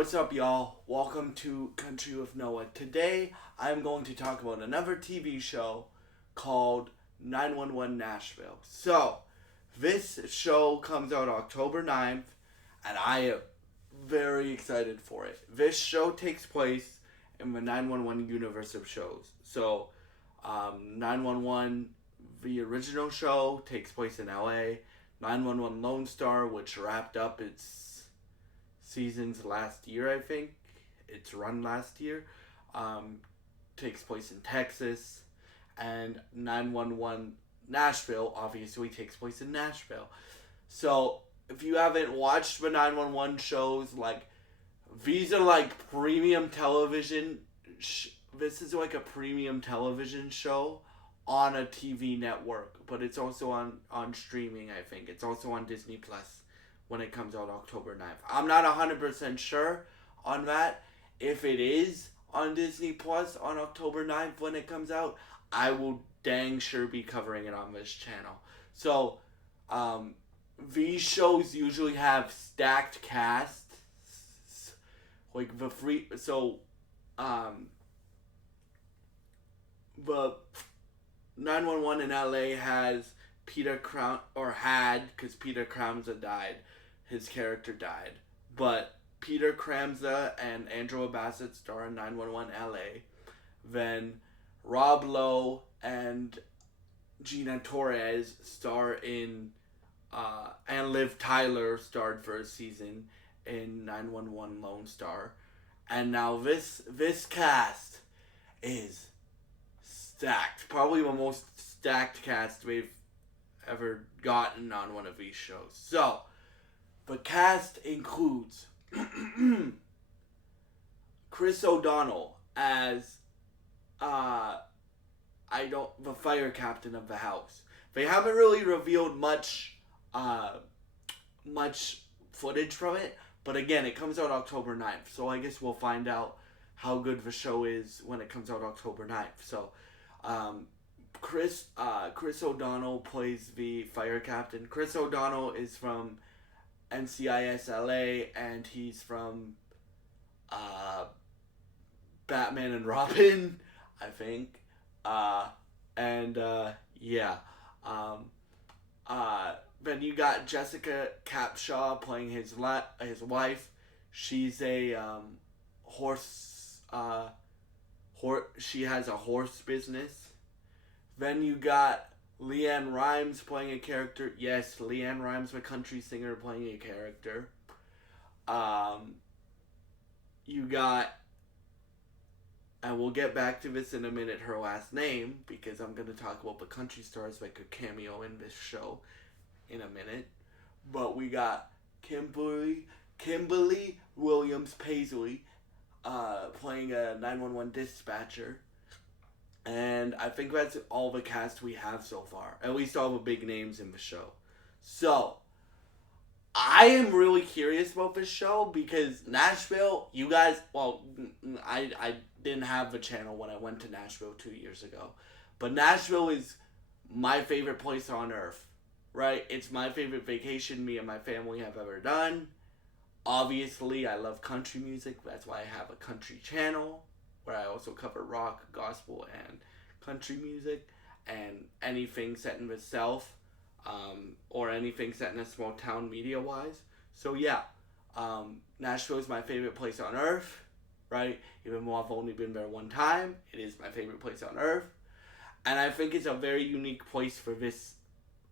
What's up, y'all? Welcome to Country with Noah. Today, I'm going to talk about another TV show called 911 Nashville. So, this show comes out October 9th, and I am very excited for it. This show takes place in the 911 universe of shows. So, 911, the original show, takes place in LA. 911 Lone Star, which wrapped up its seasons last year, I think. Its run last year. Takes place in Texas. And 911 Nashville obviously takes place in Nashville. So, if you haven't watched the 911 shows, these are premium television. This is like a premium television show on a TV network, but it's also on streaming, I think. It's also on Disney Plus when it comes out October 9th. I'm not 100% sure on that. If it is on Disney Plus on October 9th when it comes out, I will dang sure be covering it on this channel. So, these shows usually have stacked casts. Like the free, so, the 911 in LA has Peter Crown, or had, because Peter Kramza died. His character died. But Peter Kramza and Angela Bassett star in 911 LA. Then Rob Lowe and Gina Torres star in, and Liv Tyler starred for a season in 911 Lone Star. And now this cast is stacked. Probably the most stacked cast we've ever gotten on one of these shows. So, the cast includes Chris O'Donnell as the fire captain of the house. They haven't really revealed much footage from it, but again, it comes out October 9th, so I guess we'll find out how good the show is when it comes out October 9th. So, Chris O'Donnell plays the fire captain. Chris O'Donnell is from NCIS LA, and he's from Batman and Robin, I think. Then you got Jessica Capshaw playing his wife. She's a she has a horse business. Then you got Leanne Rimes playing a character. Yes, Leanne Rimes, the country singer, playing a character. You got, and we'll get back to this in a minute, her last name, because I'm going to talk about the country stars like a cameo in this show in a minute. But we got Kimberly Williams Paisley playing a 911 dispatcher. And I think that's all the cast we have so far. At least all the big names in the show. So, I am really curious about this show because Nashville, you guys, well, I didn't have the channel when I went to Nashville 2 years ago. But Nashville is my favorite place on earth, right? It's my favorite vacation me and my family have ever done. Obviously, I love country music. That's why I have a country channel, where I also cover rock, gospel, and country music, and anything set in the South, or anything set in a small town media-wise. So yeah, Nashville is my favorite place on earth, right? Even though I've only been there one time, it is my favorite place on earth. And I think it's a very unique place for this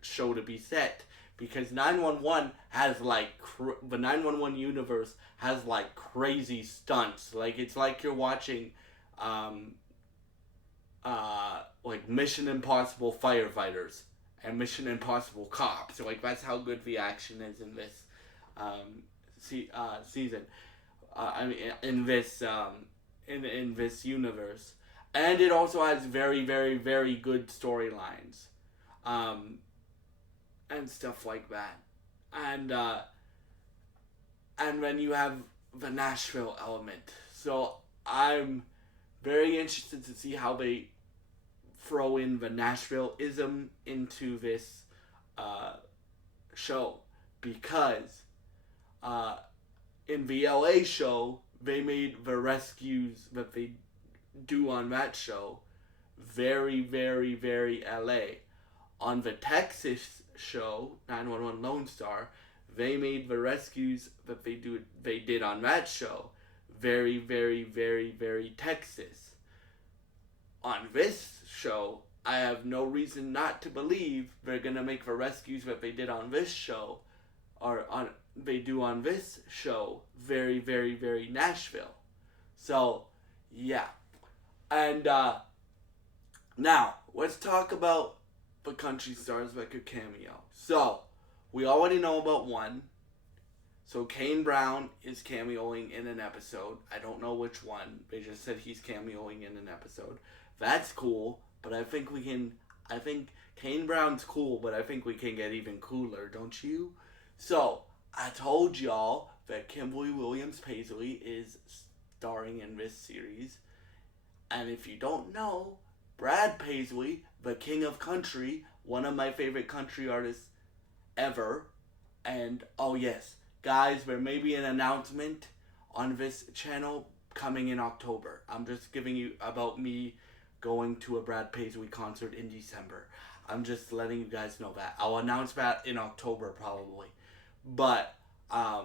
show to be set, because 911 has the 911 universe has crazy stunts. It's like you're watching Mission Impossible firefighters and Mission Impossible cops. That's how good the action is in this season. In this universe, and it also has very, very, very good storylines, and stuff like that, and then you have the Nashville element. So I'm very interested to see how they throw in the Nashville-ism into this show, because in the LA show, they made the rescues that they do on that show very, very, very LA. On the Texas show, 911 Lone Star, they made the rescues that they did on that show very, very, very, very Texas. On this show, I have no reason not to believe they're gonna make the rescues that they did on this show, or on they do on this show, very, very, very Nashville. So, yeah. And now let's talk about the country stars that could cameo. So, we already know about one. So Kane Brown is cameoing in an episode. I don't know which one. They just said he's cameoing in an episode. That's cool, but I think Kane Brown's cool, but I think we can get even cooler, don't you? So, I told y'all that Kimberly Williams Paisley is starring in this series. And if you don't know, Brad Paisley, the king of country, one of my favorite country artists ever. And, oh yes, guys, there may be an announcement on this channel coming in October. I'm just giving you about me going to a Brad Paisley concert in December. I'm just letting you guys know that. I'll announce that in October probably. But I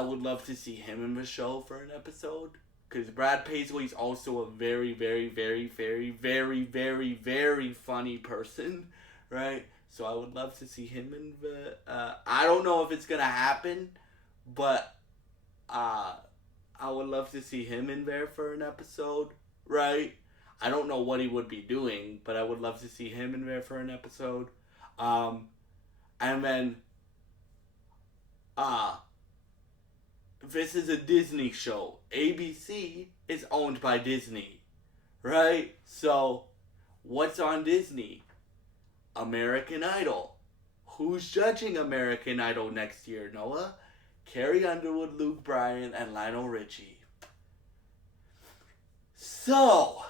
would love to see him in the show for an episode. Because Brad Paisley is also a very, very, very, very, very, very, very funny person, right? So I would love to see him in the... I don't know if it's going to happen, but I would love to see him in there for an episode, right? I don't know what he would be doing, but I would love to see him in there for an episode. And then... this is a Disney show. ABC is owned by Disney, right? So, what's on Disney? American Idol. Who's judging American Idol next year, Noah? Carrie Underwood, Luke Bryan, and Lionel Richie. So,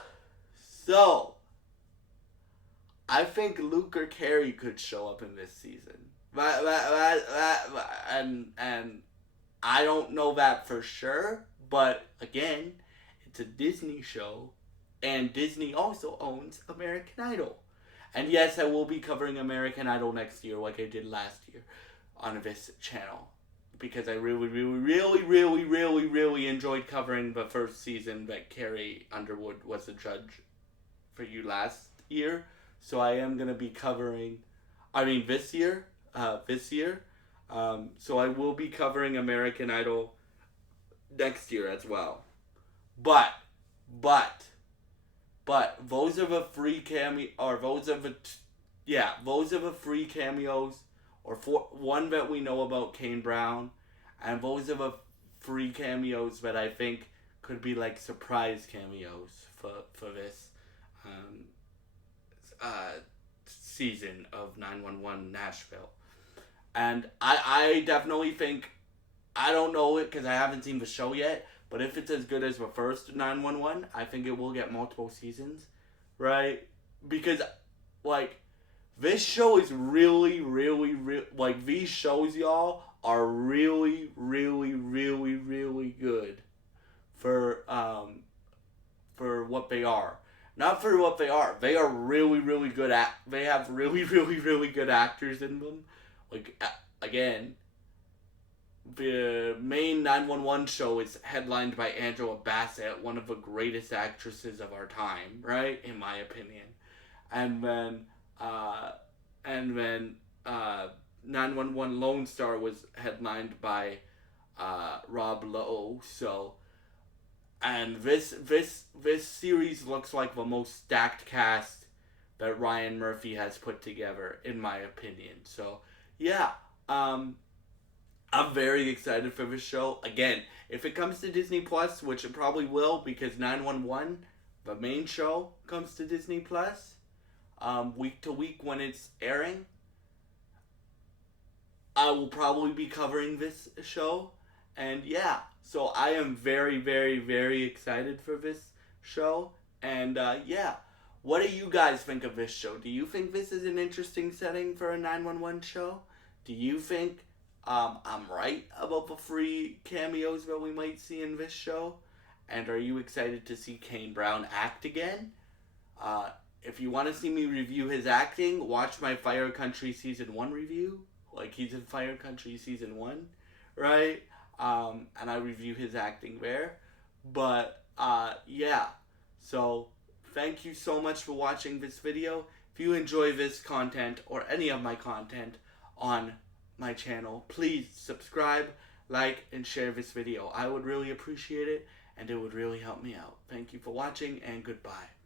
I think Luke or Carrie could show up in this season. And I don't know that for sure, but again, it's a Disney show, and Disney also owns American Idol. And yes, I will be covering American Idol next year like I did last year on this channel. Because I really, really, really, really, really, really enjoyed covering the first season that Carrie Underwood was the judge for you last year. So I am going to be covering, this year. So I will be covering American Idol next year as well. But those are the free those are the free cameos, or one that we know about Kane Brown, and those are the free cameos that I think could be like surprise cameos for this season of 911 Nashville. And I definitely think, I don't know it because I haven't seen the show yet, but if it's as good as the first 911, I think it will get multiple seasons, right? Because, this show is really, really, these shows, y'all, are really, really, really, really good for what they are. Not for what they are. They are really, really good they have really, really, really good actors in them. Again, the main 911 show is headlined by Angela Bassett, one of the greatest actresses of our time, right? In my opinion. And then 911 Lone Star was headlined by Rob Lowe. So, and this series looks like the most stacked cast that Ryan Murphy has put together, in my opinion. So, yeah, I'm very excited for this show. Again, if it comes to Disney Plus, which it probably will, because 911, the main show, comes to Disney Plus, week to week when it's airing, I will probably be covering this show. And yeah, so I am very, very, very excited for this show. And yeah, what do you guys think of this show? Do you think this is an interesting setting for a 911 show? Do you think I'm right about the free cameos that we might see in this show. And are you excited to see Kane Brown act again? If you want to see me review his acting, watch my Fire Country Season 1 review. Like, he's in Fire Country Season 1, right? And I review his acting there. But, yeah. So, thank you so much for watching this video. If you enjoy this content or any of my content on my channel, please subscribe, like, and share this video. I would really appreciate it, and it would really help me out. Thank you for watching, and goodbye.